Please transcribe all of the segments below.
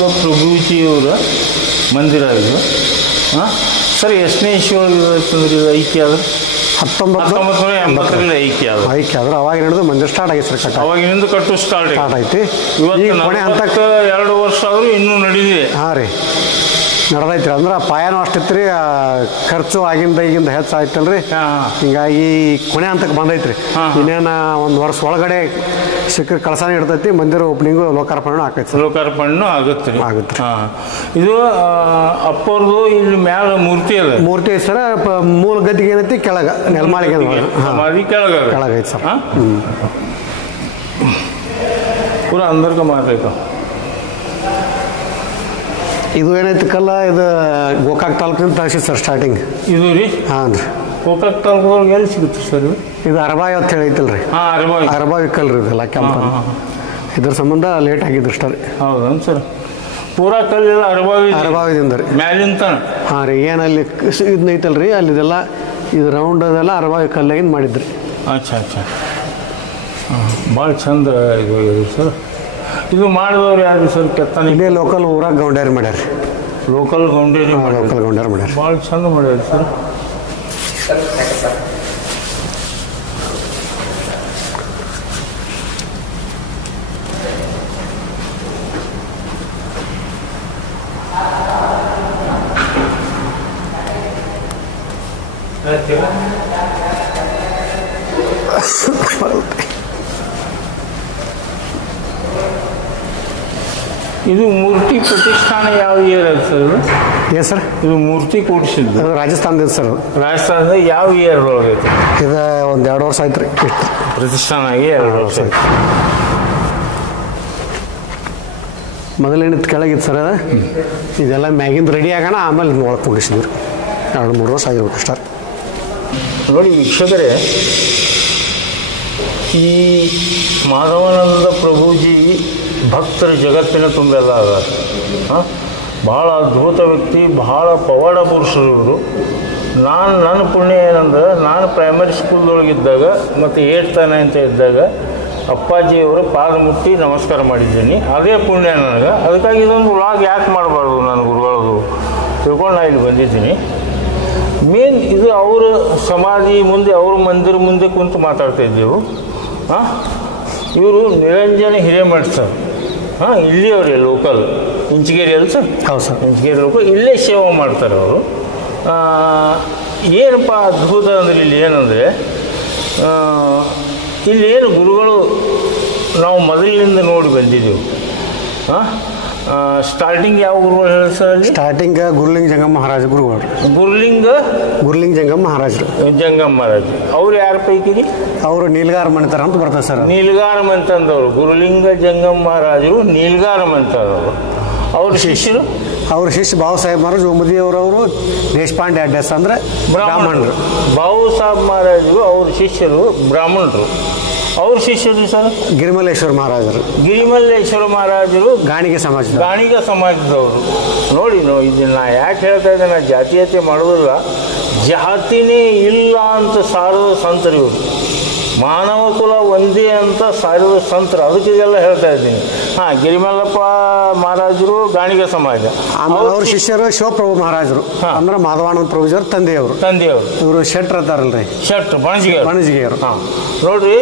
ಮಾಧವಾನಂದ ಪ್ರಭುಜಿಯವರ ಮಂದಿರ ಇದು. ಹಾಂ ಸರ್, ಎಷ್ಟನೇ ಇಶ್ಯೂ ಒಳಗೆ ಇದು ಐಕ್ಯ ಆದ್ರೆ 1980ರಲ್ಲಿ ಐಕ್ಯ ಆದ್ರೆ ಅವಾಗ ಹಿಡಿದು ಮಂದಿರ ಸ್ಟಾರ್ಟ್ ಆಗೈತೆ ಸರ್. ಅವಾಗಿನಿಂದ ಕಟ್ಟು ಸ್ಟಾರ್ಟ್ ಐತಿ. ಇವತ್ತು 2 ವರ್ಷ ಆದರೂ ಇನ್ನೂ ನಡೀದಿದೆ. ಹಾಂ ರೀ, ನಡೆದೈತ್ರಿ. ಅಂದ್ರೆ ಪಾಯನೂ ಅಷ್ಟಿತ್ತು ರೀ, ಖರ್ಚು ಆಗಿಂದ ಈಗಿಂದ ಹೆಚ್ಚು ಆಯ್ತಲ್ರಿ. ಹಿಂಗಾಗಿ ಕೊನೆ ಹಂತಕ್ಕೆ ಬಂದೈತ್ರಿ. ಇನ್ನೇನು 1 ವರ್ಷ ಒಳಗಡೆ ಸಿಕ್ಕ ಕಳಸಾನ ಇಡ್ತೈತಿ, ಮಂದಿರ ಓಪನಿಂಗು ಲೋಕಾರ್ಪಣೆ ಆಕೈತಿ. ಲೋಕಾರ್ಪಣೆ ಆಗುತ್ತೆ ಆಗುತ್ತೆ. ಇದು ಅಪ್ಪವ್ರದ್ದು ಇಲ್ಲಿ ಮ್ಯಾಲ ಮೂರ್ತಿ ಅದ. ಮೂರ್ತಿ ಐತಿ ಸರ್. ಮೂಲ ಗದ್ದಿಗೆ ಏನೈತಿ ಕೆಳಗೆ ನೆಲಮಾಳಿಗೆ ಕೆಳಗೈತಿ ಸರ್. ಪೂರ ಅಂದರ್ಗ ಮಾತೈತ. ಇದು ಏನೈತಿ ಕಲ್ಲ, ಇದು ಗೋಕಾಕ್ ತಾಲೂಕಿನ ತಹಸೀಲ್ ಸರ್ ಸ್ಟಾರ್ಟಿಂಗ್ ಇದು ರೀ. ಹಾಂ ರೀ, ಗೋಕಾಕ್ ತಾಲೂಕು ಎಲ್ಲಿ ಸಿಗುತ್ತೆ ಸರ್? ಇದು ಅರಬಾಯಿ ಅಂತ ಹೇಳೈತಿಲ್ಲ ರೀ. ಅರಬಾಯಿ ಕಲ್ರಿ ಇದೆಲ್ಲ ಕೆಂಪ. ಇದ್ರ ಸಂಬಂಧ ಲೇಟ್ ಆಗಿದ್ರು ಅಷ್ಟೇ ರೀ. ಹೌದನ್ ಸರ್? ಪೂರಾ ಕಲ್ಲೆಲ್ಲ ಅರಬಾವಿದಿಂದ ರೀ, ಮ್ಯಾಲಿಂತ. ಹಾಂ ರೀ, ಏನಲ್ಲಿ ಇದನ್ನ ಐತಲ್ರಿ ಅಲ್ಲಿದೆಲ್ಲ ಇದು ರೌಂಡ್ ಅದೆಲ್ಲ ಅರಬಾವಿ ಕಲ್ಲಾಗಿಂದ ಮಾಡಿದ್ರಿ. ಅಚ್ಚಾ ಅಚ್ಚಾ, ಭಾಳ ಚಂದ ಇದು ಸರ್. ಇದು ಮಾಡಿದವ್ರು ಯಾರು ಸರ್? ಕೆತ್ತನೆ ಇಲ್ಲೇ ಲೋಕಲ್ ಊರಾಗ ಗೌಂಡ್ಯಾರಿ ಮಾಡ್ಯಾರ. ಲೋಕಲ್ ಗೌಂಡ್ಯಾರಿ ಮಾಡ್ಯಾರ. ಭಾಳ ಚಂದ ಮಾಡ್ಯಾರ ಸರ್. ಇದು ಮೂರ್ತಿ ಪ್ರತಿಷ್ಠಾನ ಯಾವ ಇಯರ್ ಅದು ಸರ್? ಏನು ಸರ್? ಇದು ಮೂರ್ತಿ ಕೂಡಿಸಿದ್ದು ರಾಜಸ್ಥಾನದಿಂದ ಸರ್. ರಾಜಸ್ಥಾನದ ಯಾವ ಇಯರ್ ಒಳಗೈತಿ? ಇದು 1-2 ವರ್ಷ ಆಯ್ತು ರೀ. ಪ್ರತಿಷ್ಠಾನ ಆಗಿ 2 ವರ್ಷ ಆಯ್ತು. ಮೊದಲೇನಿತ್ತು ಕೆಳಗಿತ್ತು ಸರ್. ಇದೆಲ್ಲ ಮ್ಯಾಗಿಂದ ರೆಡಿ ಆಗೋಣ, ಆಮೇಲೆ ಒಳಗೆ ಕೂಡಿಸಿದ್ವಿ. 2-3 ವರ್ಷ ಆಗಿರ್ಬೇಕು ಅಷ್ಟೇ. ನೋಡಿ ವೀಕ್ಷಕರೇ, ಈ ಮಾಧವಾನಂದ ಪ್ರಭುಜಿ ಭಕ್ತರ ಜಗತ್ತಿನ ತುಂಬೆಲ್ಲ ಅದ. ಭಾಳ ಅದ್ಭುತ ವ್ಯಕ್ತಿ, ಭಾಳ ಪವಾಡ ಪುರುಷರು ಇವರು. ನನ್ನ ಪುಣ್ಯ ಏನಂದ್ರೆ, ನಾನು ಪ್ರೈಮರಿ ಸ್ಕೂಲ್ದೊಳಗಿದ್ದಾಗ ಮತ್ತು 8th 9th ಇದ್ದಾಗ ಅಪ್ಪಾಜಿಯವರು ಪಾದ ಮುಟ್ಟಿ ನಮಸ್ಕಾರ ಮಾಡಿದ್ದೀನಿ. ಅದೇ ಪುಣ್ಯ ನನಗೆ. ಅದಕ್ಕಾಗಿ ಇದೊಂದು ವ್ಲಾಗ್ ಯಾಕೆ ಮಾಡಬಾರ್ದು ನನ್ನ ಗುರುಗಳದು ತಿಳ್ಕೊಂಡು ನಾನು ಇಲ್ಲಿ ಬಂದಿದ್ದೀನಿ. ಮೇನ್ ಇದು ಅವರ ಸಮಾಧಿ ಮುಂದೆ, ಅವ್ರ ಮಂದಿರ ಮುಂದೆ ಕುಂತು ಮಾತಾಡ್ತಾ ಇದ್ದೆವು. ಇವರು ನಿರಂಜನ ಹಿರೇಮಠ ಸರ್. ಇಲ್ಲಿ ಅವ್ರಿ ಲೋಕಲ್ ಇಂಚಗೇರಿ ಅಲ್ಲ ಸರ್? ಹೌದು ಸರ್, ಇಂಚಗೇರಿ ಲೋಕಲ್. ಇಲ್ಲೇ ಸೇವೆ ಮಾಡ್ತಾರೆ ಅವರು. ಏನಪ್ಪ ಅದ್ಭುತ ಅಂದರೆ ಇಲ್ಲಿ ಏನಂದರೆ, ಇಲ್ಲೇನು ಗುರುಗಳು ನಾವು ಮೊದಲಿನಿಂದ ನೋಡಿ ಬಂದಿದ್ದೆವು. ಸ್ಟಾರ್ಟಿಂಗ್ ಯಾವ ಗುರುಗಳು ಹೇಳಿ ಸರ್? ಸ್ಟಾರ್ಟಿಂಗ್ ಗುರುಲಿಂಗ ಜಂಗಮ ಮಹಾರಾಜ ಗುರುಗಳು. ಗುರುಲಿಂಗ ಜಂಗಮ ಮಹಾರಾಜರು. ಜಂಗಮ ಮಹಾರಾಜ ಅವ್ರು ಯಾರ ಪೈಕಿ? ಅವರು ನೀಲ್ಗಾರ ಮಣಿತಾರ ಅಂತ ಬರ್ತಾರೆ ಸರ್. ನೀಲ್ಗಾರ ಮಂತಂದವರು ಗುರುಲಿಂಗ ಜಂಗಮ ಮಹಾರಾಜರು ನೀಲ್ಗಾರ ಮಂತದವರು. ಅವ್ರ ಶಿಷ್ಯರು? ಅವ್ರ ಶಿಷ್ಯ ಬಾಬು ಸಾಹೇಬ್ ಮಹಾರಾಜ್ ಒಮ್ಮದಿಯವರವರು ದೇಶಪಾಂಡೆ ಅಡ್ಡಸ್ ಅಂದರೆ ಬ್ರಾಹ್ಮಣರು. ಬಾಬು ಸಾಹೇಬ್ ಮಹಾರಾಜರು ಅವ್ರ ಶಿಷ್ಯರು ಬ್ರಾಹ್ಮಣರು. ಅವ್ರ ಶಿಷ್ಯರು ಸರ್ ಗಿರಿಮಲ್ಲೇಶ್ವರ ಮಹಾರಾಜರು. ಗಿರಿಮಲ್ಲೇಶ್ವರ ಮಹಾರಾಜರು ಗಾಣಿಗ ಸಮಾಜದವರು. ನೋಡಿ ಇದನ್ನ ನಾ ಯಾಕೆ ಹೇಳ್ತಾ ಇದ್ದೆ, ನಾ ಜಾತೀಯತೆ ಮಾಡೋದಿಲ್ಲ, ಜಾತಿನೇ ಇಲ್ಲ ಅಂತ ಸಾರುವ ಸಂತರು ಇವರು. ಮಾನವ ಕುಲ ಒಂದೇ ಅಂತ ಸಾರುವ ಸಂತರು. ಅದಕ್ಕೆ ಇದೆಲ್ಲ ಹೇಳ್ತಾ ಇದ್ದೀನಿ. ಗಿರಿಮಲ್ಲಪ್ಪ ಮಹಾರಾಜರು ಗಾಣಿಗ ಸಮಾಜ. ಅವ್ರ ಶಿಷ್ಯರು ಶಿವಪ್ರಭು ಮಹಾರಾಜರು ಅಂದ್ರೆ ಮಾಧವಾನಂದ ಪ್ರಭುಜಿಯವರು ತಂದೆಯವರು. ಇವರು ಶೆಟ್ರ್ ಅಂತಾರಲ್ರಿ, ಬಣಜಿಗೆಯವರು. ನೋಡ್ರಿ,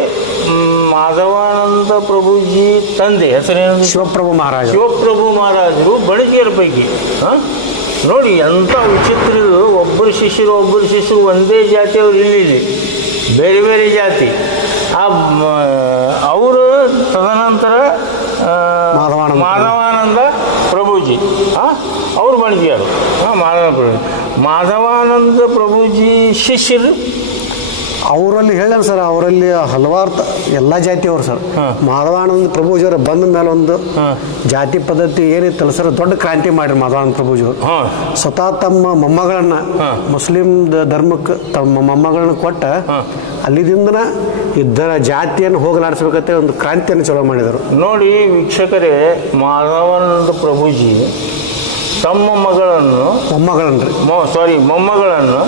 ಮಾಧವಾನಂದ ಪ್ರಭುಜಿ ತಂದೆ ಹೆಸರೇನು? ಶಿವಪ್ರಭು ಮಹಾರಾಜರು ಬಣಜಿಯರ ಪೈಕಿ. ನೋಡಿ ಎಂಥ ವಿಚಿತ್ರ ಇದು. ಒಬ್ಬರು ಶಿಷ್ಯರು ಒಂದೇ ಜಾತಿಯವರು ಇಲ್ಲಿ ಬೇರೆ ಬೇರೆ ಜಾತಿ. ಅವರು ತದನಂತರ ಮಾಧವಾನಂದ ಪ್ರಭುಜಿ ಅವರು ಬಣಜಿಯರು. ಮಾಧವಾನಂದ ಪ್ರಭುಜಿ ಶಿಷ್ಯರು ಅವರಲ್ಲಿ ಹೇಳ ಸರ್, ಅವರಲ್ಲಿ ಹಲವಾರು ಎಲ್ಲ ಜಾತಿಯವರು ಸರ್. ಮಾಧವಾನಂದ ಪ್ರಭುಜಿಯವರು ಬಂದ ಮೇಲೆ ಒಂದು ಜಾತಿ ಪದ್ಧತಿ ಏನಿತ್ತಲ್ಲ ಸರ್, ದೊಡ್ಡ ಕ್ರಾಂತಿ ಮಾಡ್ರಿ ಮಾಧವಾನಂದ ಪ್ರಭುಜಿಯವರು. ಸ್ವತಃ ತಮ್ಮ ಮೊಮ್ಮಗಳನ್ನ ಮುಸ್ಲಿಂ ಧರ್ಮಕ್ಕೆ ತಮ್ಮ ಮೊಮ್ಮಗಳನ್ನ ಕೊಟ್ಟ ಅಲ್ಲಿದಿಂದ ಇದ್ದರ ಜಾತಿಯನ್ನು ಹೋಗಲಾಡಿಸ್ಬೇಕಂತ ಒಂದು ಕ್ರಾಂತಿಯನ್ನು ಚಲೋ ಮಾಡಿದರು. ನೋಡಿ ವೀಕ್ಷಕರೇ, ಮಾಧವಾನಂದ ಪ್ರಭುಜಿ ತಮ್ಮ ಮೊಮ್ಮಗಳನ್ನು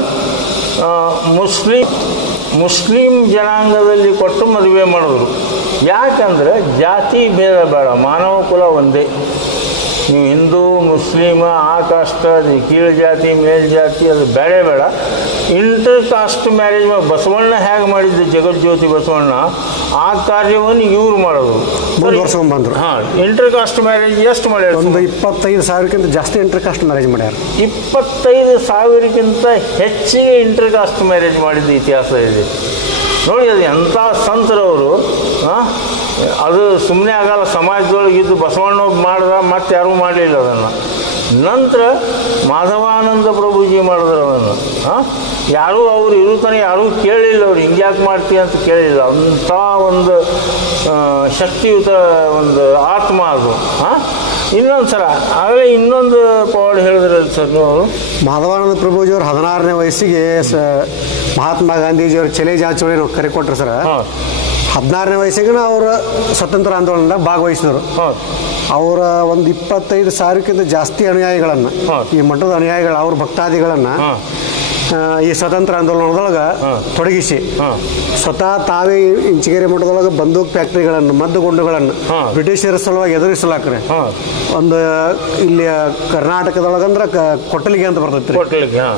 ಮುಸ್ಲಿಂ ಜನಾಂಗದಲ್ಲಿ ಕೊಟ್ಟು ಮದುವೆ ಮಾಡಿದ್ರು. ಯಾಕಂದರೆ ಜಾತಿ ಭೇದ ಬೇಡ, ಮಾನವ ಕುಲ ಒಂದೇ. ನೀವು ಹಿಂದೂ ಮುಸ್ಲಿಮ್ ಆ ಕಾಸ್ಟ್ ಕೀಳು ಜಾತಿ ಮೇಲ್ಜಾತಿ ಅದು ಬೇಡ ಇಂಟರ್ ಕಾಸ್ಟ್ ಮ್ಯಾರೇಜ್ ಬಸವಣ್ಣ ಹೇಗೆ ಮಾಡಿದ್ದು ಜಗಜ್ಯೋತಿ ಬಸವಣ್ಣ ಆ ಕಾರ್ಯವನ್ನು ಇವ್ರು ಮಾಡೋದು ಬಂದರು. ಹಾಂ, ಇಂಟರ್ ಕಾಸ್ಟ್ ಮ್ಯಾರೇಜ್ ಎಷ್ಟು ಮಾಡ್ಯಾರ? ಒಂದು 25,000ಕ್ಕಿಂತ ಜಾಸ್ತಿ ಇಂಟರ್ ಕಾಸ್ಟ್ ಮ್ಯಾರೇಜ್ ಮಾಡ್ಯಾರ. 25,000ಕ್ಕಿಂತ ಹೆಚ್ಚಿಗೆ ಇಂಟರ್ ಕಾಸ್ಟ್ ಮ್ಯಾರೇಜ್ ಮಾಡಿದ್ದು ಇತಿಹಾಸ ಇದೆ ನೋಡಿ. ಅದು ಎಂಥ ಸಂತರವರು. ಅದು ಸುಮ್ಮನೆ ಆಗಲ್ಲ. ಸಮಾಜದೊಳಗೆ ಇದ್ದು ಬಸವಣ್ಣ ಮಾಡಿದ ಮತ್ತೆ ಯಾರೂ ಮಾಡಲಿಲ್ಲ ಅದನ್ನು. ನಂತರ ಮಾಧವಾನಂದ ಪ್ರಭುಜಿ ಮಾಡಿದ್ರು ಅದನ್ನು. ಯಾರೂ ಅವ್ರು ಇರುತ್ತಾನೆ ಯಾರೂ ಕೇಳಿಲ್ಲ, ಅವ್ರು ಹಿಂಗ್ಯಾಕೆ ಮಾಡ್ತೀವಿ ಅಂತ ಕೇಳಿಲ್ಲ. ಅಂಥ ಒಂದು ಶಕ್ತಿಯುತ ಒಂದು ಆತ್ಮ ಅದು. ಇನ್ನೊಂದು ಸಲ ಆಗಲೇ ಇನ್ನೊಂದು ಪವಾಡ ಹೇಳಿದ್ರಲ್ಲ ಸರ್ ನೀವು. ಮಾಧವಾನಂದ ಪ್ರಭುಜಿಯವರು 16ನೇ ವಯಸ್ಸಿಗೆ ಮಹಾತ್ಮ ಗಾಂಧೀಜಿಯವ್ರ ಚಲೇ ಜಾಚೋಳಿ ಕರೆ ಕೊಟ್ಟರು ಸರ್. 16ನೇ ವಯಸ್ಸಿಗೆ ಅವರ ಸ್ವತಂತ್ರ ಆಂದೋಲನದಾಗ ಭಾಗವಹಿಸಿದರು. ಅವರ ಒಂದು 25,000ಕ್ಕಿಂತ ಜಾಸ್ತಿ ಅನುಯಾಯಿಗಳನ್ನು, ಈ ಮಠದ ಅನುಯಾಯಿಗಳು, ಅವ್ರ ಭಕ್ತಾದಿಗಳನ್ನು ಈ ಸ್ವತಂತ್ರ ಆಂದೋಲನದೊಳಗೆ ತೊಡಗಿಸಿ ಸ್ವತಃ ತಾವೇ ಇಂಚಿಗೆರೆ ಮಠದೊಳಗೆ ಬಂದೂಕ್ ಫ್ಯಾಕ್ಟ್ರಿಗಳನ್ನು, ಮದ್ದುಗುಂಡುಗಳನ್ನು ಬ್ರಿಟಿಷರ ಸಲುವಾಗಿ ಎದುರಿಸಲಾಕ್ರೆ ಒಂದು ಇಲ್ಲಿ ಕರ್ನಾಟಕದೊಳಗಂದ್ರೆ ಕೊಟ್ಟಲಿಗೆ ಅಂತ ಬರ್ತೈತ್ರಿ.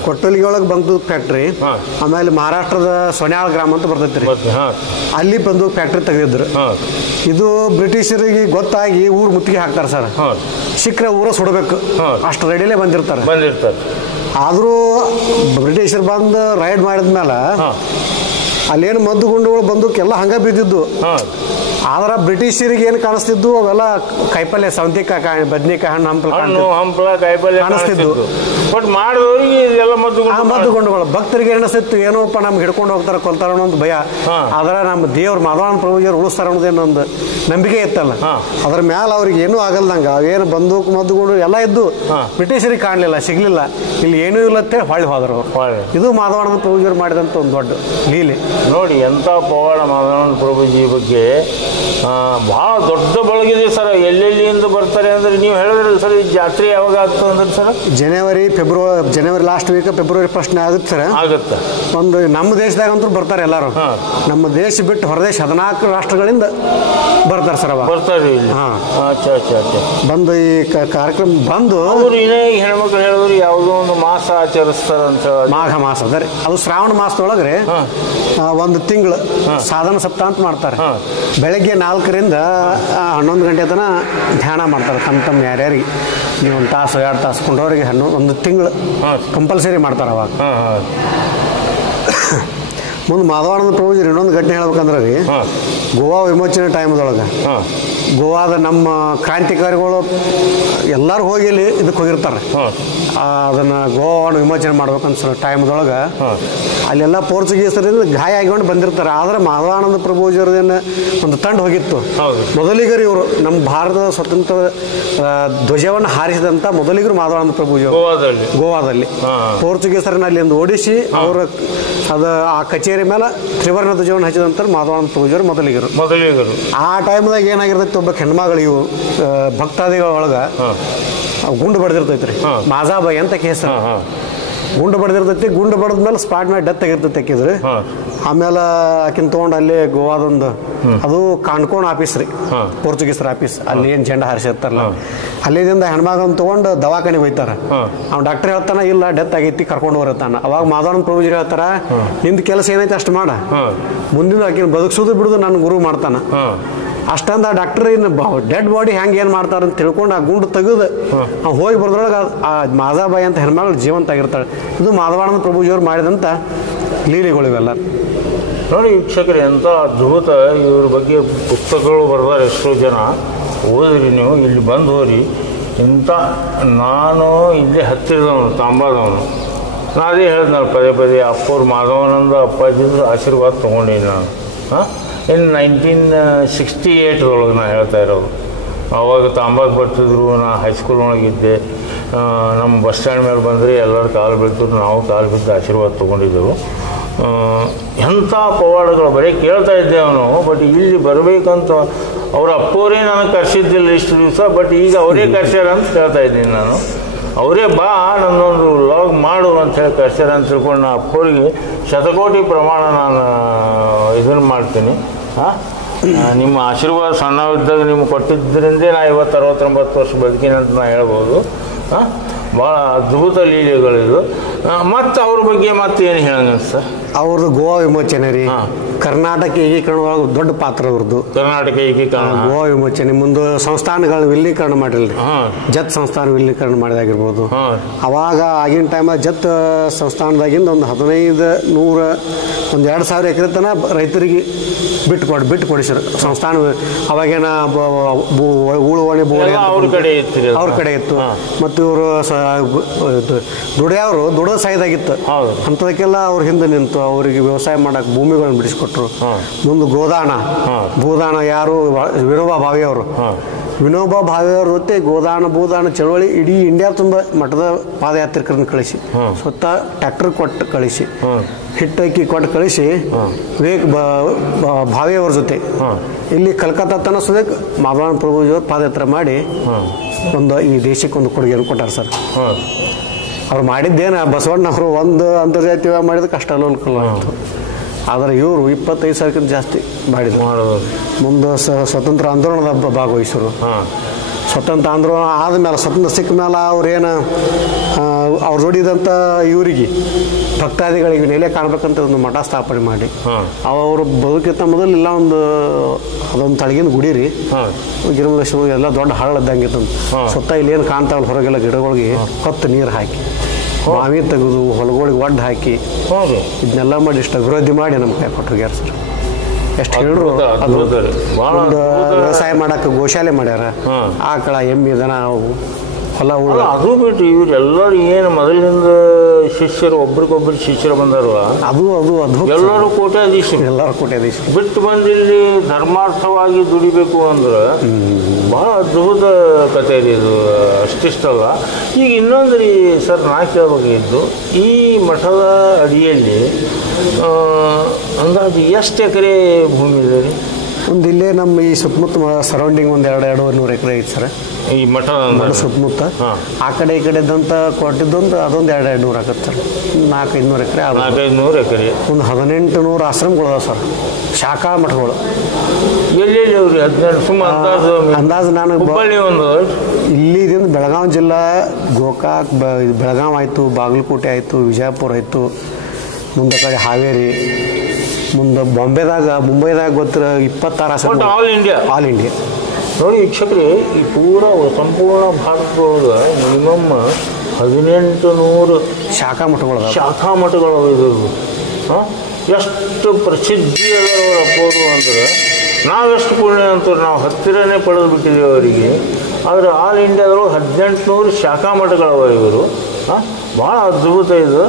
ಕೊಟ್ಟಲಿಗೆ ಒಳಗೆ ಬಂದೂಕ್ ಫ್ಯಾಕ್ಟ್ರಿ, ಆಮೇಲೆ ಮಹಾರಾಷ್ಟ್ರದ ಸೊನ್ಯಾಳ ಗ್ರಾಮ ಅಂತ ಬರ್ತೈತ್ರಿ, ಅಲ್ಲಿ ಬಂದೂಕ್ ಫ್ಯಾಕ್ಟ್ರಿ ತೆಗೆದಿದ್ರು. ಇದು ಬ್ರಿಟಿಷರಿಗೆ ಗೊತ್ತಾಗಿ ಊರು ಮುತ್ತಿಗೆ ಹಾಕ್ತಾರೆ ಸರ್. ಸಿಕ್ಕರೆ ಊರ ಸುಡಬೇಕು ಅಷ್ಟು ರೆಡಿಲೇ ಬಂದಿರ್ತಾರೆ. ಆದರೂ ಬ್ರಿಟಿಷರು ಬಂದು ರೈಡ್ ಮಾಡಿದ್ಮೇಲೆ ಅಲ್ಲೇನು ಮದ್ದುಗುಂಡುಗಳು ಬಂದಕ್ಕೆಲ್ಲ ಹಂಗೆ ಬಿದ್ದಿದ್ದು. ಆದ್ರೆ ಬ್ರಿಟಿಷರಿಗೆ ಏನು ಕಾಣಿಸ್ತಿದ್ದು ಅವೆಲ್ಲ ಕಾಯಿಪಲ್ಯ, ಸೌಂತಿಕಾಯಿ, ಬದ್ನಿಕಾಯಿ, ಹಂಪಲ ಕಾಣಿಸ್ತಿದ್ದು. ಬಟ್ ಮಾಡಿದವ್ರಿಗೆ ಇದೆಲ್ಲ ಮದ್ದುಗುಂಡುಗಳು ಭಕ್ತರಿಗೆ ಏನಿಸ್ತಿತ್ತು, ಏನೋಪ್ಪ ನಮ್ಗೆ ಹಿಡ್ಕೊಂಡು ಹೋಗ್ತಾರೆ, ಕೊಲ್ತಾರ ಅನ್ನೋ ಒಂದು ಭಯ. ಆದ್ರೆ ನಮ್ಮ ದೇವ್ರು ಮಾಧವಾನಂದ ಪ್ರಭುಜಿಯವ್ರು ಉಳಿಸ್ತಾರ ಅನ್ನೋದೇನೊಂದು ನಂಬಿಕೆ ಇತ್ತಲ್ಲ, ಅದ್ರ ಮ್ಯಾಲ ಅವ್ರಿಗೆ ಏನೂ ಆಗಲ್ದಂಗ ಅವೇನು ಬಂದೂಕು ಮದ್ದುಗುಂಡು ಎಲ್ಲ ಇದ್ದು ಬ್ರಿಟಿಷರಿಗೆ ಕಾಣಲಿಲ್ಲ, ಸಿಗ್ಲಿಲ್ಲ, ಇಲ್ಲಿ ಏನೂ ಇಲ್ಲತ್ತೆ ಹೊಳ್ಳಿ ಹೋದ್ರು ಅವ್ರು. ಇದು ಮಾಧವಾನಂದ ಪ್ರಭುಜಿಯವ್ರು ಮಾಡಿದಂಥ ಒಂದು ದೊಡ್ಡ ಲೀಲೆ ನೋಡಿ. ಎಂಥ ಪವಾಡ ಮಾಧವಾನಂದ ಪ್ರಭುಜಿ ಬಗ್ಗೆ ಭಾಳ ದೊಡ್ಡ ಬಳಗಿದೆ ಸರ್. ಎಲ್ಲೆಲ್ಲಿಂದ ಬರ್ತಾರೆ ಅಂದರೆ ನೀವು ಹೇಳಿದ್ರಲ್ಲ ಸರ್, ಈ ಜಾತ್ರೆ ಯಾವಾಗ ಆಗ್ತದೆ ಅಂದ್ರೆ ಸರ್ ಜನವರಿ ಲಾಸ್ಟ್ ವೀಕ್, ಫೆಬ್ರವರಿ 1ನೇ ಆಗುತ್ತೆ ಸರ್. ಆಗುತ್ತೆ. ಒಂದು ನಮ್ಮ ದೇಶದಾಗಂತೂ ಬರ್ತಾರೆ ಎಲ್ಲರೂ. ನಮ್ಮ ದೇಶ ಬಿಟ್ಟು ಹೊರದೇಶ 14 ರಾಷ್ಟ್ರಗಳಿಂದ ಬರ್ತಾರೆ ಸರ್. ಅವಾಗ ಬರ್ತಾರೆ ಇಲ್ಲಿ. ಬಂದು ಈ ಕಾರ್ಯಕ್ರಮ ಬಂದು ಅವರು ಇನ್ನೇ ಹೆಣ್ಮಕ್ಳು ಹೇಳಿದ್ರು ಯಾವುದೋ ಒಂದು ಮಾಸ ಆಚರಿಸ್ತಾರಂತ, ಮಾಘ ಮಾಸ ಅದ. ಅದು ಶ್ರಾವಣ ಮಾಸದೊಳಗ್ರೆ ಒಂದು ತಿಂಗಳು ಸಾಧನ ಸಪ್ತಾಹ ಅಂತ ಮಾಡ್ತಾರೆ. ಬೆಳಗ್ಗೆ 4ರಿಂದ 11 ಗಂಟೆ ತನಕ ಧ್ಯಾನ ಮಾಡ್ತಾರೆ. ತಮ್ಮ ಯಾರ್ಯಾರಿಗೆ ನೀವು 1 ತಾಸು 2 ತಾಸು ಕೊಂಡವ್ರಿಗೆ ಒಂದು ತಿಂಗಳು ಕಂಪಲ್ಸರಿ ಮಾಡ್ತಾರೆ. ಅವಾಗ ಮುಂದೆ ಮಾಧವಾನಂದ ಪ್ರಭುಜಿ ಇನ್ನೊಂದು ಘಟನೆ ಹೇಳ್ಬೇಕಂದ್ರೆ ರೀ, ಗೋವಾ ವಿಮೋಚನೆ ಟೈಮ್ದೊಳಗೆ ಗೋವಾದ ನಮ್ಮ ಕ್ರಾಂತಿಕಾರಿಗಳು ಎಲ್ಲರೂ ಹೋಗಿ ಇಲ್ಲಿ ಇದಕ್ಕೆ ಹೋಗಿರ್ತಾರೆ. ಅದನ್ನು ಗೋವಾವನ್ನು ವಿಮೋಚನೆ ಮಾಡ್ಬೇಕನ್ಸೋ ಟೈಮ್ದೊಳಗೆ ಅಲ್ಲೆಲ್ಲ ಪೋರ್ಚುಗೀಸರಿಂದ ಗಾಯ ಆಗಿಕೊಂಡು ಬಂದಿರ್ತಾರೆ. ಆದರೆ ಮಾಧವಾನಂದ ಪ್ರಭುಜಿಯವ್ರದೇನು ಒಂದು ತಂಡ ಹೋಗಿತ್ತು. ಮೊದಲಿಗರು ಇವರು ನಮ್ಮ ಭಾರತದ ಸ್ವತಂತ್ರ ಧ್ವಜವನ್ನು ಹಾರಿಸಿದಂಥ ಮೊದಲಿಗರು ಮಾಧವಾನಂದ ಪ್ರಭುಜಿಯವರು ಗೋವಾದಲ್ಲಿ. ಪೋರ್ಚುಗೀಸರನ್ನ ಅಲ್ಲಿ ಒಂದು ಓಡಿಸಿ ಅವರ ಅದು ಆ ಕಚೇರಿ ಮೇಲೆ ತ್ರಿವರ್ಣ ಧ್ವಜವನ್ನು ಹಚ್ಚಿದಂಥ ಮಾಧವಾನಂದ ಪ್ರಭುಜಿಯವರು ಮೊದಲಿಗರು. ಆ ಟೈಮ್ದಾಗ ಏನಾಗಿರ್ತೈತಿ, ಒಬ್ಬ ಹೆಣ್ಮಗಳು ಇವು ಭಕ್ತಾದಿಗಳ ಒಳಗೆ ಗುಂಡು ಬಡ್ದಿರ್ತೈತ್ರಿ, ಮಾಜಾಬಾಯಿ ಅಂತ ಹೆಸರು. ಗುಂಡು ಬಡ್ದಿರ್ತೈತಿ. ಗುಂಡು ಬಡ್ದ್ಮೇಲೆ ಸ್ಪಾಟ್ ಮೇಲೆ ಡೆತ್ ಆಗಿರ್ತೈತಿ ಆಕಿದ್ರಿ. ಆಮೇಲೆ ಆಕಿನ ತೊಗೊಂಡು ಅಲ್ಲಿ ಗೋವಾದೊಂದು ಅದು ಕಾಣ್ಕೋಣ ಆಫೀಸ್ ರೀ, ಪೋರ್ಚುಗೀಸರ ಆಫೀಸ್, ಅಲ್ಲಿ ಏನು ಜೆಂಡ ಹಾರಿಸಿರ್ತಾರಲ್ಲ, ಅಲ್ಲಿಂದ ಹೆಣ್ಮಗನ್ ತೊಗೊಂಡು ದವಾಖಾನೆಗೆ ಹೋಯ್ತಾರ. ಅವ್ನು ಡಾಕ್ಟರ್ ಹೇಳ್ತಾನ, ಇಲ್ಲ ಡೆತ್ ಆಗೈತಿ ಕರ್ಕೊಂಡು ಬರುತ್ತಾನ. ಅವಾಗ ಮಾಧವಾನಂದ ಪ್ರಭುಜಿ ಹೇಳ್ತಾರ, ನಿಮ್ದು ಕೆಲಸ ಏನೈತೆ ಅಷ್ಟು ಮಾಡ, ಮುಂದಿನ ಆಕಿನ ಬದುಕ್ಸೋದು ಬಿಡುದು ನನ್ನ ಗುರು ಮಾಡ್ತಾನ. ಅಷ್ಟಂದ ಡಾಕ್ಟರ್ ಇನ್ನು ಡೆಡ್ ಬಾಡಿ ಹೆಂಗೆ ಏನು ಮಾಡ್ತಾರಂತ ತಿಳ್ಕೊಂಡು ಆ ಗುಂಡು ತೆಗೆದು ಅವ್ನು ಹೋಗಿ ಬರ್ದ್ರೊಳಗೆ ಆ ಮಾಜಾಬಾಯಿ ಅಂತ ಹೆಣ್ಮಗಳು ಜೀವಂತ ಆಗಿರ್ತಾಳೆ. ಇದು ಮಾಧವಾನಂದ ಪ್ರಭುಜಿಯವ್ರು ಮಾಡಿದಂಥ ಲೀಲೆಗಳು ಇವೆಲ್ಲ ನೋಡಿ. ವೀಕ್ಷಕರು, ಎಂಥ ಅದ್ಭುತ. ಇವ್ರ ಬಗ್ಗೆ ಪುಸ್ತಕಗಳು ಬರ್ದಾರೆ, ಎಷ್ಟೋ ಜನ ಓದಿರಿ ನೀವು. ಇಲ್ಲಿ ಬಂದು ಹೋರಿ. ಇಂಥ ನಾನು ಇಲ್ಲಿ ಹತ್ತಿರದವನು, ತಾಂಬಾದವನು. ನಾನು ಅದೇ ಹೇಳಿದ್ನಲ್ಲ ಪದೇ ಅಪ್ಪವ್ರು ಮಾಧವಾನಂದ ಅಪ್ಪಾಜಿದ ಆಶೀರ್ವಾದ ತೊಗೊಂಡಿನಿ ನಾನು. ಇನ್ನು 1968 ನಾನು ಹೇಳ್ತಾ ಇರೋದು. ಆವಾಗ ತಾಂಬಾಗ ಬರ್ತಿದ್ರು. ನಾನು ಹೈಸ್ಕೂಲ್ ಒಳಗಿದ್ದೆ. ನಮ್ಮ ಬಸ್ ಸ್ಟ್ಯಾಂಡ್ ಮೇಲೆ ಬಂದರೆ ಎಲ್ಲರೂ ಕಾಲು ಬೀಳ್ತಿದ್ರು, ನಾವು ಕಾಲು ಬಿದ್ದು ಆಶೀರ್ವಾದ ತೊಗೊಂಡಿದ್ದೆವು. ಎಂಥ ಪವಾಡಗಳು ಬರೀ ಕೇಳ್ತಾ ಇದ್ದೇವೆ ನಾವು. ಬಟ್ ಇಲ್ಲಿ ಬರಬೇಕಂತ ಅವ್ರ ಅಪ್ಪವರೇ ನನಗೆ ಕರೆಸಿದ್ದಿಲ್ಲ ಇಷ್ಟು ದಿವಸ. ಬಟ್ ಈಗ ಅವರೇ ಕರ್ಸ್ಯಾರ ಅಂತ ಹೇಳ್ತಾ ಇದ್ದೀನಿ ನಾನು. ಅವರೇ ಬಾ ನನ್ನೊಂದು ಲಾಗ್ ಮಾಡು ಅಂತ ಹೇಳಿ ಕರ್ಸ್ಯಾರ ಅಂತ ತಿಳ್ಕೊಂಡು ನಾ ಅಪ್ಪವ್ರಿಗೆ ಶತಕೋಟಿ ಪ್ರಮಾಣ ನಾನು ಇದನ್ನು ಮಾಡ್ತೀನಿ. ನಿಮ್ಮ ಆಶೀರ್ವಾದ ಸಣ್ಣವಿದ್ದಾಗ ನಿಮ್ಗೆ ಕೊಟ್ಟಿದ್ದರಿಂದೇ ನಾ 50-69 ವರ್ಷ ಬದುಕಿನಂತ ನಾ ಹೇಳ್ಬೋದು. ಭಾಳ ಅದ್ಭುತ ಲೀಲೆಗಳಿದು. ಮತ್ತು ಅವ್ರ ಬಗ್ಗೆ ಮತ್ತೆ ಏನು ಹೇಳಂಗ ಸರ್? ಅವ್ರದ್ದು ಗೋವಾ ವಿಮೋಚನೆ ರೀ, ಕರ್ನಾಟಕ ಏಕೀಕರಣ ಒಳಗೆ ದೊಡ್ಡ ಪಾತ್ರ ಅವ್ರದ್ದು. ಕರ್ನಾಟಕ ಏಕೀಕರಣ, ಗೋವಾ ವಿಮೋಚನೆ, ಮುಂದೆ ಸಂಸ್ಥಾನಗಳನ್ನ ವಿಲೀಕರಣ ಮಾಡಿಲ್ರಿ, ಜತ್ ಸಂಸ್ಥಾನ ವಿಲೀಕರಣ ಮಾಡಿದಾಗಿರ್ಬೋದು. ಅವಾಗ ಆಗಿನ ಟೈಮಾಗ ಜತ್ ಸಂಸ್ಥಾನದಾಗಿಂದ ಒಂದು 1500-2000 ಎಕರೆ ತನಕ ರೈತರಿಗೆ ಬಿಟ್ಟು ಕೊಡಿಸ್ರು ಸಂಸ್ಥಾನ. ಅವಾಗೇನ ಉಳುವಣೆ ಅವ್ರ ಕಡೆ ಇತ್ತು. ಮತ್ತು ಇವರು ದುಡಿಯೋರು ಸಾಯ್ದಾಗಿತ್ತು. ಅಂಥದಕ್ಕೆಲ್ಲ ಅವ್ರ ಹಿಂದೆ ನಿಂತು ಅವರಿಗೆ ವ್ಯವಸಾಯ ಮಾಡಕ್ಕೆ ಭೂಮಿಗಳನ್ನು ಬಿಡಿಸ್ಕೊಟ್ರು. ಮುಂದೆ ಭೂದಾನ ಯಾರು? ವಿನೋಬಾ ಭಾವೆಯವರು ಜೊತೆ ಭೂದಾನ ಚಳವಳಿ ಇಡೀ ಇಂಡಿಯಾ ತುಂಬ ಮಠದ ಪಾದಯಾತ್ರಿಕರನ್ನು ಕಳಿಸಿ, ಸ್ವತಃ ಟ್ರ್ಯಾಕ್ಟರ್ ಕೊಟ್ಟು ಕಳಿಸಿ, ಹಿಟ್ಟಕ್ಕಿ ಕೊಟ್ಟು ಕಳಿಸಿ ಭಾವೆಯವ್ರ ಜೊತೆ ಇಲ್ಲಿ ಕಲ್ಕತ್ತಾ ತನ ಸುದೇಕ್ ಮಾಧವಾನಂದ ಪ್ರಭುಜಿಯವರು ಪಾದಯಾತ್ರೆ ಮಾಡಿ ಈ ದೇಶಕ್ಕೆ ಒಂದು ಕೊಡುಗೆಯನ್ನು ಕೊಟ್ಟಾರೆ ಸರ್. ಅವ್ರು ಮಾಡಿದ್ದೇನ ಬಸವಣ್ಣವರು ಒಂದು ಅಂತರ್ಜಾತೀಯ ಮಾಡಿದ ಕಷ್ಟ ಅಲ್ಲೋಲ್ಕಲ್ಲ ಆಯಿತು. ಆದರೆ ಇವರು 25,000ಕ್ಕಿಂತ ಜಾಸ್ತಿ ಮಾಡಿದ್ರು. ಮುಂದೆ ಸ್ವತಂತ್ರ ಆಂದೋಲನದ ಭಾಗವಹಿಸರು. ಸ್ವತಂತ್ರ ಆಂದೋಲನ ಆದಮೇಲೆ, ಸ್ವತಂತ್ರ ಸಿಕ್ಕ ಮೇಲೆ ಅವ್ರೇನು ಅವ್ರು ದುಡಿದಂಥ ಇವರಿಗೆ ಭಕ್ತಾದಿಗಳಿಗೆ ನೆಲೆ ಕಾಣ್ಬೇಕಂತ ಒಂದು ಮಠ ಸ್ಥಾಪನೆ ಮಾಡಿ, ಅವರು ಬದುಕಿಂತ ಮೊದಲು ಇಲ್ಲ ಅದೊಂದು ತಳಗಿನ ಗುಡಿ ರೀ, ಗಿರಿಮಲಕ್ಷ್ಮಿ ಎಲ್ಲ ದೊಡ್ಡ ಹಳ್ಳ ಇದ್ದಂಗಿತ್ತು. ಸುತ್ತ ಇಲ್ಲೇನು ಕಾಣ್ತಾವಲ್ಲ ಹೊರಗೆಲ್ಲ ಗಿಡಗಳಿಗೆ ಹೊತ್ತು ನೀರು ಹಾಕಿ, ಮಾವಿ ತೆಗೆದು ಹೊಲಗಳಿಗೆ ಒಡ್ಡು ಹಾಕಿ ಇದನ್ನೆಲ್ಲ ಮಾಡಿ ಇಷ್ಟ ಅಭಿವೃದ್ಧಿ ಮಾಡಿ ನಮ್ಮ ಕೈ ಕೊಟ್ಟರು ಸರ್. ಎಷ್ಟು ಹೇಳಿದ್ರು ಒಂದು ವ್ಯವಸಾಯ ಮಾಡಕ್ಕೆ ಗೋಶಾಲೆ ಮಾಡ್ಯಾರ. ಆಕಳ, ಎಮ್ಮೆ, ದನ, ಹೊಲ ಉಳ್ಳ. ಅದು ಬಿಟ್ಟು ಇವರೆಲ್ಲರೂ ಏನು ಮೊದಲಿನಿಂದ ಶಿಷ್ಯರು ಒಬ್ರಿಗೊಬ್ರು ಶಿಷ್ಯರು ಬಂದಾರಲ್ಲ, ಅದು ಎಲ್ಲರೂ ಕೋಟ್ಯಾಧೀಶರು ಬಿಟ್ಟು ಬಂದು ಇಲ್ಲಿ ಧರ್ಮಾರ್ಥವಾಗಿ ದುಡಿಬೇಕು ಅಂದ್ರೆ ಬಹಳ ಅದ್ಭುತ ಕಥೆ ರೀ ಇದು. ಅಷ್ಟಿಷ್ಟಲ್ಲ. ಈಗ ಇನ್ನೊಂದು ರೀ ಸರ್, ನಾ ಕೇಳಬೇಕಾಗಿದ್ದು, ಈ ಮಠದ ಅಡಿಯಲ್ಲಿ ಅಂದಾಜು ಎಷ್ಟು ಎಕರೆ ಭೂಮಿ ಇದೆ ರೀ? ಒಂದು ಇಲ್ಲೇ ನಮ್ಮ ಈ ಸುತ್ತಮುತ್ತ ಸರೌಂಡಿಂಗ್ ಒಂದು 200-200 ಎಕರೆ ಐತೆ ಸರ್ ಈ ಮಠ ಸುತ್ತಮುತ್ತ. ಆ ಕಡೆ ಈ ಕಡೆದಂತ ಕೊಟ್ಟಿದ್ದೊಂದು ಅದೊಂದು 200-200 ಆಗತ್ತೆ ಸರ್. 400-500 ಎಕರೆ. 400-500 ಎಕರೆ. ಒಂದು 1800 ಆಶ್ರಮಗಳು ಅದಾವೆ ಸರ್, ಶಾಖಾ ಮಠಗಳು. ಎಲ್ಲೆಲ್ಲಿ ಅವ್ರಿ? 18 ಅಂದಾಜು ನಾನು ಒಂದು ಇಲ್ಲಿದಿಂದ ಬೆಳಗಾವಿ ಜಿಲ್ಲಾ, ಗೋಕಾಕ್, ಬೆಳಗಾವಿ ಆಯಿತು, ಬಾಗಲಕೋಟೆ ಆಯಿತು, ವಿಜಯಪುರ ಆಯಿತು, ಮುಂದೆ ಕಡೆ ಹಾವೇರಿ, ಮುಂದೆ ಮುಂಬೈದಾಗ ಗೊತ್ತಿರೋ 26 ಆಶ್ರಮ. ಆಲ್ ಇಂಡಿಯಾ ನೋಡಿ ವೀಕ್ಷಕರೇ, ಈ ಸಂಪೂರ್ಣ ಭಾರತದೊಳಗೆ ಮಿನಿಮಮ್ 1800 ಶಾಖಾ ಮಠಗಳು ಇದ್ರದ್ದು. ಎಷ್ಟು ಪ್ರಸಿದ್ಧಿ ಅದರ ಅಪ್ಪೋದು ಅಂದ್ರೆ ನಾವೆಷ್ಟು ಪುಣ್ಯ ಅಂತಾರೆ, ನಾವು ಹತ್ತಿರನೇ ಪಡೆದು ಬಿಟ್ಟಿದ್ದೀವಿ ಅವರಿಗೆ. ಆದರೆ ಆಲ್ ಇಂಡಿಯಾದೊಳಗೆ 1800 ಶಾಖಾ ಮಠಗಳವ ಇವರು. ಭಾಳ ಅದ್ಭುತ ಇದು.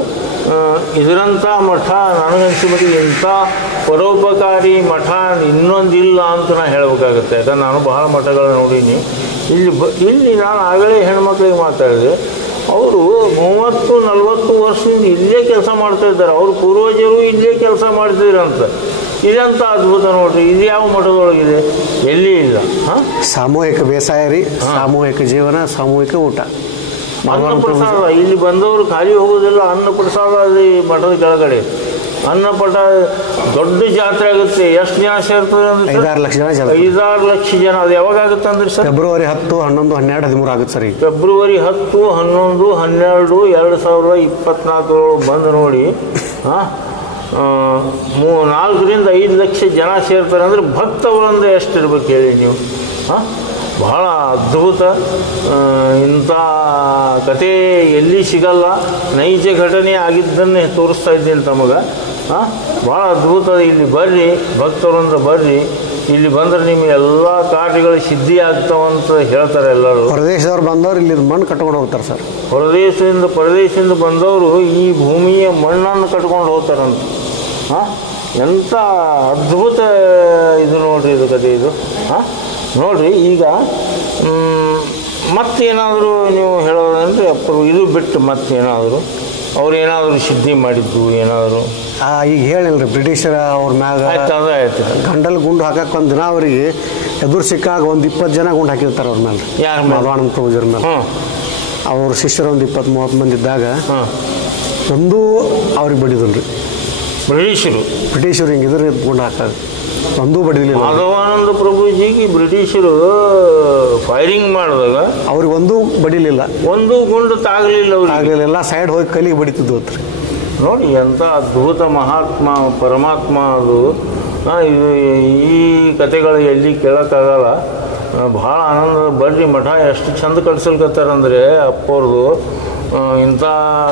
ಇದರಂಥ ಮಠ ನನಗನ್ಸಿಬಿಟ್ಟು ಇಂಥ ಪರೋಪಕಾರಿ ಮಠ ಇನ್ನೊಂದಿಲ್ಲ ಅಂತ ನಾನು ಹೇಳಬೇಕಾಗತ್ತೆ. ಯಾಕಂದ್ರೆ ನಾನು ಬಹಳ ಮಠಗಳನ್ನ ನೋಡೀನಿ. ಇಲ್ಲಿ ನಾನು ಆಗಲೇ ಹೆಣ್ಮಕ್ಳಿಗೆ ಮಾತಾಡಿದೆ, ಅವರು 30-40 ವರ್ಷದಿಂದ ಇಲ್ಲೇ ಕೆಲಸ ಮಾಡ್ತಾ ಇದ್ದಾರೆ. ಅವ್ರ ಪೂರ್ವಜರು ಇಲ್ಲೇ ಕೆಲಸ ಮಾಡ್ತಿದ್ರಂತ. ಇದಂತ ಅದ್ಭುತ ನೋಡ್ರಿ. ಇದು ಯಾವ ಮಠದೊಳಗಿದೆ? ಎಲ್ಲಿ ಇಲ್ಲ. ಸಾಮೂಹಿಕ ಬೇಸಾಯ ರೀ, ಸಾಮೂಹಿಕ ಜೀವನ, ಸಾಮೂಹಿಕ ಊಟ, ಅನ್ನ ಪ್ರಸಾದ. ಇಲ್ಲಿ ಬಂದವರು ಖಾಲಿ ಹೋಗೋದಿಲ್ಲ. ಅನ್ನ ಪ್ರಸಾದ ಈ ಮಠದ ಕೆಳಗಡೆ ಅನ್ನಪಟ ದೊಡ್ಡ ಜಾತ್ರೆ ಆಗುತ್ತೆ. ಎಷ್ಟು ಜನ ಸೇರ್ತದೆ ಅಂದ್ರೆ 5-6 ಲಕ್ಷ ಜನ. 5-6 ಲಕ್ಷ ಜನ. ಅದು ಯಾವಾಗ ಆಗುತ್ತೆ ಅಂದ್ರೆ ಸರ್? ಫೆಬ್ರವರಿ 10, 11, 12, 13 ಆಗುತ್ತೆ ಸರ್. ಈಗ ಫೆಬ್ರವರಿ 10, 11, 12, 2024 ಬಂದು ನೋಡಿ. 4-5 ಲಕ್ಷ ಜನ ಸೇರ್ತಾರೆ ಅಂದರೆ ಭಕ್ತವರಿಂದ ಎಷ್ಟು ಇರ್ಬೇಕು ಹೇಳಿ ನೀವು. ಬಹಳ ಅದ್ಭುತ. ಇಂಥ ಕತೆ ಎಲ್ಲಿ ಸಿಗಲ್ಲ. ನೈಜ ಘಟನೆ ಆಗಿದ್ದನ್ನೇ ತೋರಿಸ್ತಾ ಇದ್ದೀನಿ ತಮಗೆ. ಭಾಳ ಅದ್ಭುತ. ಇಲ್ಲಿ ಬರ್ರಿ, ಭಕ್ತವರಿಂದ ಬರ್ರಿ. ಇಲ್ಲಿ ಬಂದರೆ ನಿಮಗೆ ಎಲ್ಲ ಕಾರ್ಯಗಳು ಸಿದ್ಧಿ ಆಗ್ತಾವಂತ ಹೇಳ್ತಾರೆ ಎಲ್ಲರೂ. ಹೊರದೇಶದವ್ರು ಬಂದವರು ಇಲ್ಲಿ ಮಣ್ಣು ಕಟ್ಕೊಂಡು ಹೋಗ್ತಾರೆ ಸರ್. ಪರದೇಶದಿಂದ ಬಂದವರು ಈ ಭೂಮಿಯ ಮಣ್ಣನ್ನು ಕಟ್ಕೊಂಡು ಹೋಗ್ತಾರಂತ. ಎಂಥ ಅದ್ಭುತ ಇದು ನೋಡ್ರಿ, ಇದು ಕತೆ ಇದು. ನೋಡ್ರಿ, ಈಗ ಮತ್ತೇನಾದರೂ ನೀವು ಹೇಳೋದಂದರೆ ಇದು ಬಿಟ್ಟು ಮತ್ತೇನಾದರೂ ಅವ್ರೇನಾದರೂ ಸಿದ್ಧಿ ಮಾಡಿದ್ದು ಏನಾದರೂ ಈಗ ಹೇಳಿಲ್ರಿ ಬ್ರಿಟಿಷರ ಅವ್ರ ಮ್ಯಾಗ ಆಯ್ತು ಗಂಡಲ್ ಗುಂಡು ಹಾಕಕ್ಕೆ ಒಂದು ದಿನ ಅವರಿಗೆ ಎದುರು ಸಿಕ್ಕಾಗ ಒಂದು 20 ಜನ ಗುಂಡು ಹಾಕಿರ್ತಾರೆ ಅವ್ರ ಮೇಲೆ. ಯಾರ ಮಾಧವಾನಂದ ಪ್ರಭುಜರ ಮೇಲೆ. ಅವ್ರ ಶಿಷ್ಯರು ಒಂದು 20-30 ಮಂದಿ ಇದ್ದಾಗ ಒಂದೂ ಅವ್ರಿಗೆ ಬಿಡಿದಲ್ರಿ ಬ್ರಿಟಿಷರು ಹಿಂಗಿದ್ರೆ ಗುಂಡು ಹಾಕಾಗ ಒಂದೂ ಬಡಿಲಿಲ್ಲ. ಮಾಧವಾನಂದ ಪ್ರಭುಜಿಗೆ ಬ್ರಿಟಿಷರು ಫೈರಿಂಗ್ ಮಾಡಿದಾಗ ಅವ್ರಿಗೆ ಒಂದೂ ಬಡಿಲಿಲ್ಲ, ಒಂದು ಗುಂಡು ತಾಗಲಿಲ್ಲ, ಆಗಲಿಲ್ಲ. ಎಲ್ಲ ಸೈಡ್ ಹೋಗಿ ಕಲಿಗೆ ಬಡಿತಿದ್ದು ಹೋತ್ರಿ. ನೋಡಿ ಎಂಥ ಅದ್ಭುತ ಮಹಾತ್ಮ ಪರಮಾತ್ಮ ಅದು. ಇದು ಈ ಕತೆಗಳು ಎಲ್ಲಿ ಕೇಳೋಕ್ಕಾಗಲ್ಲ. ಭಾಳ ಆನಂದ. ಬರ್ರಿ ಮಠ ಎಷ್ಟು ಚಂದ ಕಟ್ಸಲ್ಕತ್ತಾರಂದರೆ ಅಪ್ಪವ್ರದ್ದು. ಇಂಥ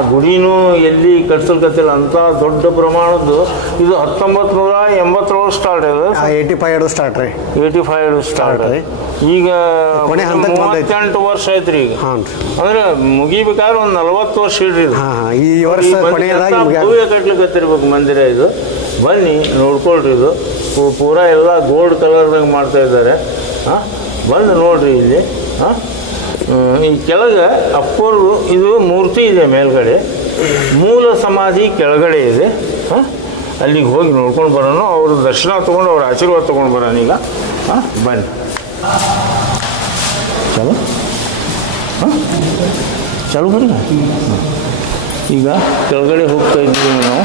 ಗುಡಿನೂ ಎಲ್ಲಿ ಕಟ್ಸಲ್ಕತ್ತಿಲ್ಲ, ಅಂಥ ದೊಡ್ಡ ಪ್ರಮಾಣದ್ದು. ಇದು 1980 ಸ್ಟಾರ್ಟ್ ಇದೆ. 85 ಸ್ಟಾರ್ಟ್ ರೀ. 85 ಸ್ಟಾರ್ಟ್ ರೀ. ಈಗ 38 ವರ್ಷ ಐತ್ರಿ ಈಗ. ಅಂದ್ರೆ ಮುಗಿಬೇಕಾದ್ರೆ ಒಂದು 40 ವರ್ಷ ಇಡ್ರಿ. ಈ ವರ್ಷ ಭವ್ಯ ಕಟ್ಲಿಕತ್ತಿರ್ಬೇಕು ಮಂದಿರ ಇದು. ಬನ್ನಿ ನೋಡ್ಕೊಳ್ರಿ. ಇದು ಪೂರಾ ಎಲ್ಲ ಗೋಲ್ಡ್ ಕಲರ್ದಾಗ ಮಾಡ್ತಾ ಇದ್ದಾರೆ. ಬಂದು ನೋಡ್ರಿ ಇಲ್ಲಿ. ಈ ಕೆಳಗೆ ಅಪ್ಪರು ಇದು ಮೂರ್ತಿ ಇದೆ ಮೇಲ್ಗಡೆ, ಮೂಲ ಸಮಾಧಿ ಕೆಳಗಡೆ ಇದೆ. ಅಲ್ಲಿಗೆ ಹೋಗಿ ನೋಡ್ಕೊಂಡು ಬರೋಣ, ಅವ್ರ ದರ್ಶನ ತೊಗೊಂಡು ಅವ್ರ ಆಶೀರ್ವಾದ ತೊಗೊಂಡು ಬರೋಣ ಈಗ. ಬನ್ನಿ ಚಲೋ ಚಲೋ ಬನ್ನಿ. ಈಗ ಕೆಳಗಡೆ ಹೋಗ್ತಾ ಇದ್ದೀವಿ ನಾವು.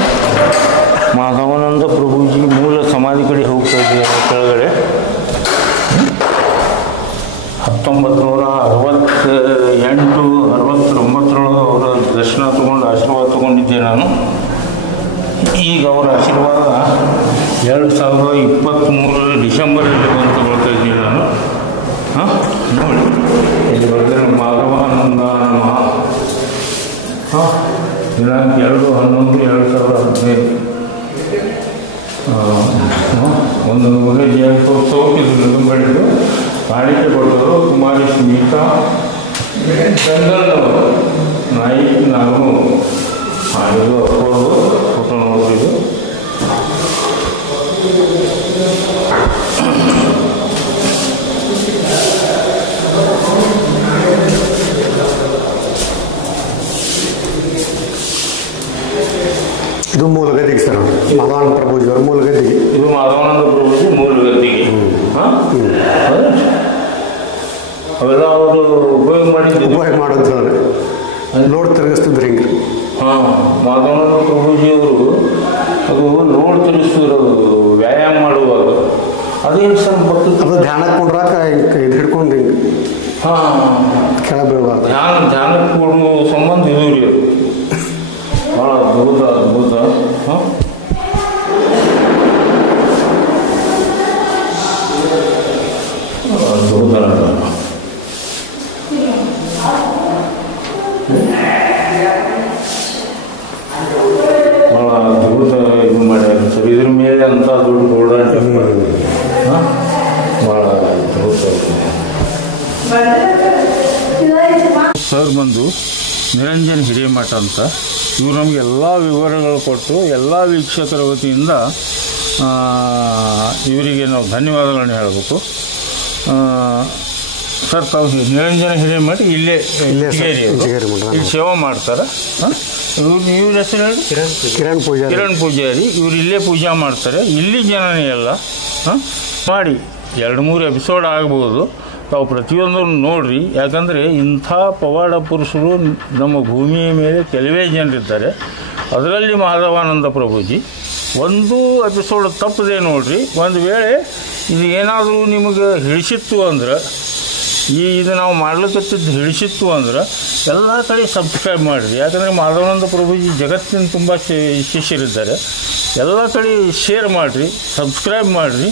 ಮಾಧವಾನಂದ ಪ್ರಭುಜಿ ಮೂಲ ಸಮಾಧಿ ಕಡೆ ಹೋಗ್ತಾ ಇದ್ದೀವಿ ಕೆಳಗಡೆ. 1968-69 ಅವರ ದರ್ಶನ ತೊಗೊಂಡು ಆಶೀರ್ವಾದ ತೊಗೊಂಡಿದ್ದೆ ನಾನು. ಈಗ ಅವರ ಆಶೀರ್ವಾದ 2023 ಡಿಸೆಂಬರಲ್ಲಿ ಬಂದು ತಗೊಳ್ತಾ ಇದ್ದೀನಿ ನಾನು. ನೋಡಿ ಇಲ್ಲಿ ಬರ್ತಾರೆ ಮಾಧವಾನಂದ ನಮಃ. ದಿನಾಂಕ 2/11/2015. ಒಂದು ನಮಗೆ ಜಯಂತೋತ್ಸವಕ್ಕೆ ಬೆಳೆದು ಕಾಣಿಕೆ ಕೊಟ್ಟರು ಕುಮಾರಿ ಸ್ಮಿತಾ ಚಂದನ್ನವರು, ನಾಯಕಿ ನಾನು. ಇದು ಅಪ್ಪವರು ಫೋಟೋ ನೋಡಿದ್ದು. ಇದು ಮೂಲ ಗದ್ದಿಗೆ ಸರ್, ಮಾಧವಾನಂದ ಪ್ರಭುಜಿ ಅವರ ಮೂಲ ಗದ್ದಿಗೆ. ಇದು ಮಾಧವಾನಂದ ಪ್ರಭುಜಿ ಮೂಲ ಗದ್ದಿಗೆ. ಅವೆಲ್ಲ ಅವರು ಉಪಯೋಗ ಮಾಡೋದು ಲೋಡ್ ತಿರುಗಿಸ್ತಿದ್ರು ಹಿಂಗೆ. ಮಾಧವಾನಂದ ಪ್ರಭುಜಿಯವರು ಅದು ಲೋಡ್ ತಿರುಗಿಸ್ತಿದ್ರು, ವ್ಯಾಯಾಮ ಮಾಡುವಾಗ. ಅದೇನು ಸರ್ ಬರ್ತದೆ, ಅದು ಧ್ಯಾನಕ್ಕೆ ಕೊಂಡ್ರಾಕ ಇದು ಹಿಡ್ಕೊಂಡು ಹಿಂಗೆ ಕೆಳ ಬೀಳ್ಬಾರ್ದು. ಧ್ಯಾನಕ್ಕೆ ಕೊಡುವ ಸಂಬಂಧ ಇದು ರೀ. ಅದು ಭಾಳ ಅದ್ಭುತ ಅದ್ಭುತ. ಅದ್ಭುತ ಭಾಳ ಅದ್ಭುತ ಇದು ಮಾಡ್ಯಾರ ಸರ್. ಇದ್ರ ಮೇಲೆ ಅಂತ ದೊಡ್ಡ ಗೋಲ್ಡನ್ ಟೆಂಪಲ್ ಭಾಳ ಅದ್ಭುತ. ಸರ್ ಬಂದು ನಿರಂಜನ್ ಹಿರೇಮಠ ಅಂತ. ಇವರು ನಮಗೆ ಎಲ್ಲ ವಿವರಗಳು ಕೊಟ್ಟು ಎಲ್ಲ ವೀಕ್ಷಕರ ವತಿಯಿಂದ ಇವರಿಗೆ ನಾವು ಧನ್ಯವಾದಗಳನ್ನ ಹೇಳಬೇಕು. ಸರ್ ತಾವು ನಿರಂಜನ ಹಿರೇಮಠ ಇಲ್ಲೇ ಇಲ್ಲಿ ಸೇವೆ ಮಾಡ್ತಾರೆ. ಇವ್ರ ಹೆಸರು ಹೇಳಿ? ಕಿರಣ್ ಪೂಜಾರಿ. ಇವ್ರು ಇಲ್ಲೇ ಪೂಜೆ ಮಾಡ್ತಾರೆ. ಇಲ್ಲಿ ಜನನೇ ಎಲ್ಲ ಮಾಡಿ 2-3 ಎಪಿಸೋಡ್ ಆಗ್ಬೋದು. ತಾವು ಪ್ರತಿಯೊಂದನ್ನು ನೋಡಿರಿ. ಯಾಕಂದರೆ ಇಂಥ ಪವಾಡ ಪುರುಷರು ನಮ್ಮ ಭೂಮಿಯ ಮೇಲೆ ಕೆಲವೇ ಜನರಿದ್ದಾರೆ. ಅದರಲ್ಲಿ ಮಾಧವಾನಂದ ಪ್ರಭುಜಿ. ಒಂದು ಎಪಿಸೋಡ್ ತಪ್ಪದೆ ನೋಡಿರಿ. ಒಂದು ವೇಳೆ ಇದು ಏನಾದರೂ ನಿಮಗೆ ಹಿಡಿಸಿತ್ತು ಅಂದ್ರೆ, ಇದು ನಾವು ಮಾಡ್ಲಿಕ್ಕತ್ತಿದ್ದು ಹಿಡಿಸಿತ್ತು ಅಂದ್ರೆ ಎಲ್ಲ ಕಡೆ ಸಬ್ಸ್ಕ್ರೈಬ್ ಮಾಡಿರಿ. ಯಾಕಂದರೆ ಮಾಧವಾನಂದ ಪ್ರಭುಜಿ ಜಗತ್ತಿನ ತುಂಬ ಶಿಷ್ಯರಿದ್ದಾರೆ. ಎಲ್ಲ ಕಡೆ ಶೇರ್ ಮಾಡಿರಿ, ಸಬ್ಸ್ಕ್ರೈಬ್ ಮಾಡಿರಿ.